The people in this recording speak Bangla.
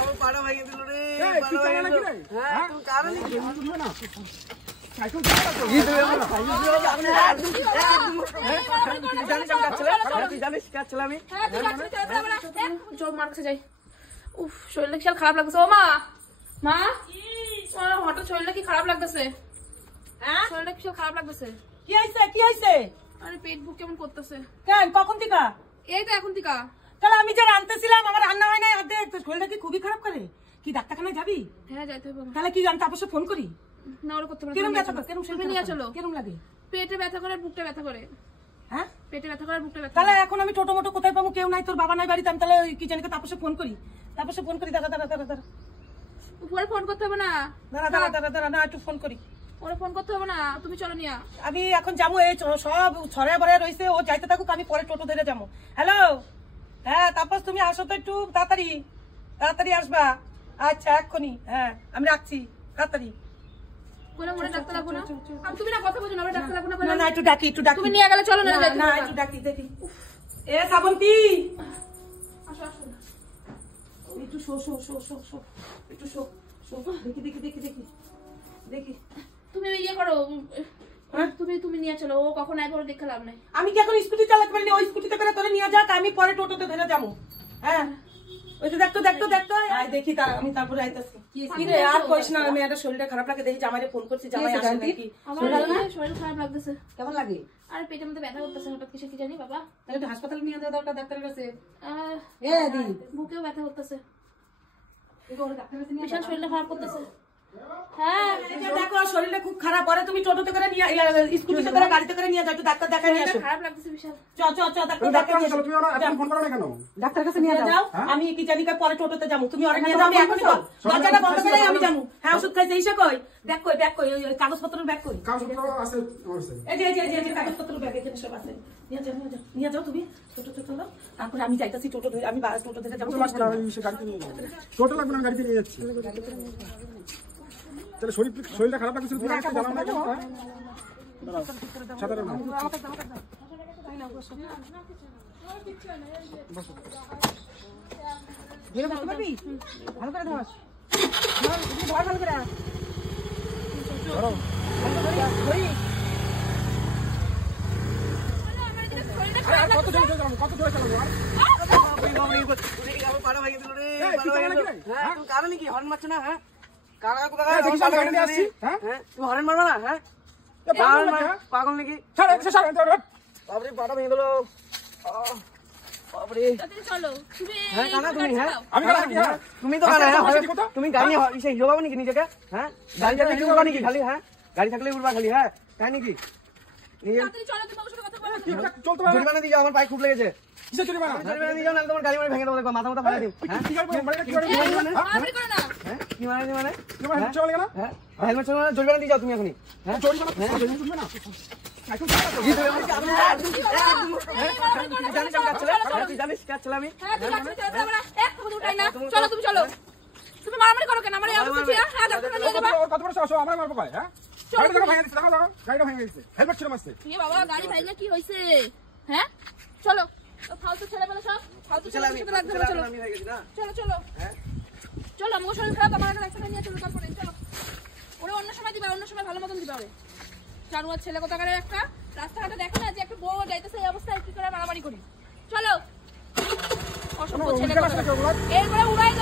আমার পাড়া ভাঙিয়ে দিল রে। হ্যাঁ তুমি কারা নাকি? জানিস কাজ ছিল আমি। উফ শরীরটা কি খারাপ লাগতেছে। ও মা মা হঠাৎ শরীরটা কি খারাপ লাগতেছে? হ্যাঁ শরীরটা কি খারাপ লাগতেছে? কি হইছে কি হইছে? আরে পেট বুক কেমন করতেছে। কেন কখন থেকে? এই তো এখন থেকে। তাহলে আমি যে রান্নাছিলাম আমার রান্না হয় নাই অর্ধেক, তো শরীরটা কি খুবই খারাপ করে? কি ডাক্তারখানায় যাবি? হ্যাঁ যাইতে হবে। তাহলে কি আমি তাপসে ফোন করি? না ওরা করতে পারবে। কেরম ব্যথা করে? কেরম তুমি নিয়ে চলো। কেরম লাগে? পেটে ব্যথা করে বুকটা ব্যথা করে। হ্যাঁ পেটে ব্যথা করে বুকটা ব্যথা। তাহলে এখন আমি টোটো মোটো কোথায় পাবো? কেউ নাই, তোর বাবা নাই বাড়িতে, আমি তাহলে কি জানি তাপসে ফোন করি? তাপসে ফোন করি। দাঁড়া দাঁড়া দাঁড়া দাঁড়া উপরে ফোন করতে হবে না। দাঁড়া দাঁড়া দাঁড়া দাঁড়া না একটু ফোন করি। ওরা ফোন করতে হবে না, তুমি চলো নিয়া। আমি এখন যাবো, এই সব ছড়ায় বড়ায় রয়েছে, ও যাইতে থাকুক, আমি পরে টোটো ধরে যাবো। হ্যালো হ্যাঁ তাপস তুমি আসো তো একটু তাড়াতাড়ি, তাড়াতাড়ি আসবা। আচ্ছা এক্ষুনি, হ্যাঁ আমি রাখছি, তাড়াতাড়ি। তুমি না কথা বলছো না, ডাক্তার লাগবো না। না একটু ডাকি, একটু ডাকি। তুমি নিয়ে গেলে চলো না। না একটু ডাকি দেখি। এ শ্রাবন্তী আসো আসো একটু show show show show show একটু শো শো দেখি দেখি দেখি দেখি দেখি। তুমি ইয়ে করো, তুমি নিয়ে চলো। ও কখন আইবো ওর দেখে লাভ নাই। আমি কি এখন স্কুটি চালাতে পারিনি? ওই স্কুটিতে করে তোরে নিয়ে যাক, আমি পরে টোটোতে ধরে যাবো। হ্যাঁ ওই তো দেখতো দেখতো দেখতো দেখি, আমি তারপরে আইতাছি। কি রে আর কইস না, আমি একটা শরীরটা খারাপ লাগে, দেখি জামাইরে ফোন করছি, জামাই আসে নাকি? শরীর খারাপ লাগতেছে। কেমন লাগে? আর পেটের মধ্যে ব্যথা করতেছে হঠাৎ, কিসে কি জানি বাবা। তাহলে একটু হাসপাতালে নিয়ে যাওয়া দরকার ডাক্তারের কাছে। বুকেও ব্যথা করতেছে, বিশাল শরীরটা খারাপ করতেছে। হ্যাঁ দেখো শরীরটা খুব খারাপ, পরে তুমি টোটোতে করে নিয়ে স্কুটিতে করে গাড়িতে করে নিয়ে যাও, একটু ডাক্তার দেখাই নিয়ে আসো। খারাপ লাগতেছে বিশাল। চ চ চ ডাক্তার দেখাই নিয়ে আসো। ডাক্তার কাছে নিয়ে যাও, আমি কি জানি পরে টোটোতে যাবো, তুমি ওরা নিয়ে যাও, আমি এখনই দরজাটা বন্ধ করে আমি যাবো। হ্যাঁ ওষুধ খাইছে ইসে কই? ব্যাগ কই, ব্যাগ কই? ওই কাগজপত্রের ব্যাগ কই? এই যে কাগজপত্রের ব্যাগ এখানে সব আছে, নিয়ে যাও নিয়ে যাও নিয়ে যাও তুমি টোটোতে চলো, তারপরে আমি যাইতাছি টোটো ধরে, আমি টোটো ধরে যাবো। টোটো লাগবে না, গাড়িতে নিয়ে যাচ্ছি। তাহলে শরীরটা খারাপ লাগছে, তুমি আমাকে জানাও না কেন? সাধারণ ভালো করে ধর, ভালো করে কত জোরে চালাবো? আমার পাড়া ভাঙিয়ে দিল রে। হ্যাঁ তুমি কারা নাকি? হর্ন মারছো না? হ্যাঁ কারা কোথায়? তুমি হর্ন মারবা না? হ্যাঁ পাগল নাকি? বাবরে পাড়া ভেঙে দিল। বাবরে চলো তুমি। হ্যাঁ কানা তুমি? হ্যাঁ আমি কারা নাকি? হ্যাঁ তুমি তো কানা। তুমি গাড়ি হিরো পাবো নাকি নিজেকে? হ্যাঁ গাড়ি থাকলে কি উঠবা নাকি খালি? হ্যাঁ গাড়ি থাকলে উঠবা খালি? হ্যাঁ তাই নাকি? চলো তুমি ওর সাথে কথা বলো। চলতে পারবে? জরিমানা দিয়ে যাও, আমার পায়ে খুব লেগেছে। কিসের জরিমানা? জরিমানা দিয়ে যাও, নাহলে তোমার গাড়ি মারি ভেঙে দেবো, দেখো মাথা মাথা ফাটিয়ে দিই। হ্যাঁ কি করবো? কি করবো? আমি করো না। হ্যাঁ কি মানে কি মানে? চলে গেল? হ্যাঁ হেলমেট চলো না, জরিমানা দিয়ে যাও তুমি এখনই। হ্যাঁ জরিমানা জানিস কাজ ছিল আমি। চলো তুমি চলো। তুমি মারামারি করো কেন? আমার এই অবস্থা ছিল। হ্যাঁ ডাক্তার নিয়ে যাবা। কত বড় সাহস আমার মারবো কয়? হ্যাঁ গাড়িটা ভেঙে দিচ্ছে, দেখো গাড়িটা ভেঙে দিচ্ছে, হেলমেট ছিল মারছে। এ বাবা গাড়ি ভাইলে কি হইছে? হ্যাঁ চলো ফালতু ছেলে বলে সব ফালতু ছেলে সাথে লাগবে না। চলো আমি হয়ে গেছি না? চলো চলো হ্যাঁ চলো আমার শরীর খারাপ, আমার একটা ডাক্তার নিয়ে চলো। তারপরে চলো ওরে অন্য সময় দিবা, অন্য সময় ভালো মতন দিবা। ওরে চারুয়ার ছেলে কোথাকারে একটা রাস্তাঘাটে দেখো না যে একটা বউ যাইতেছে, এই অবস্থায় কি করে মারামারি করি। চলো অসভ্য ছেলে এরপরে উড়াই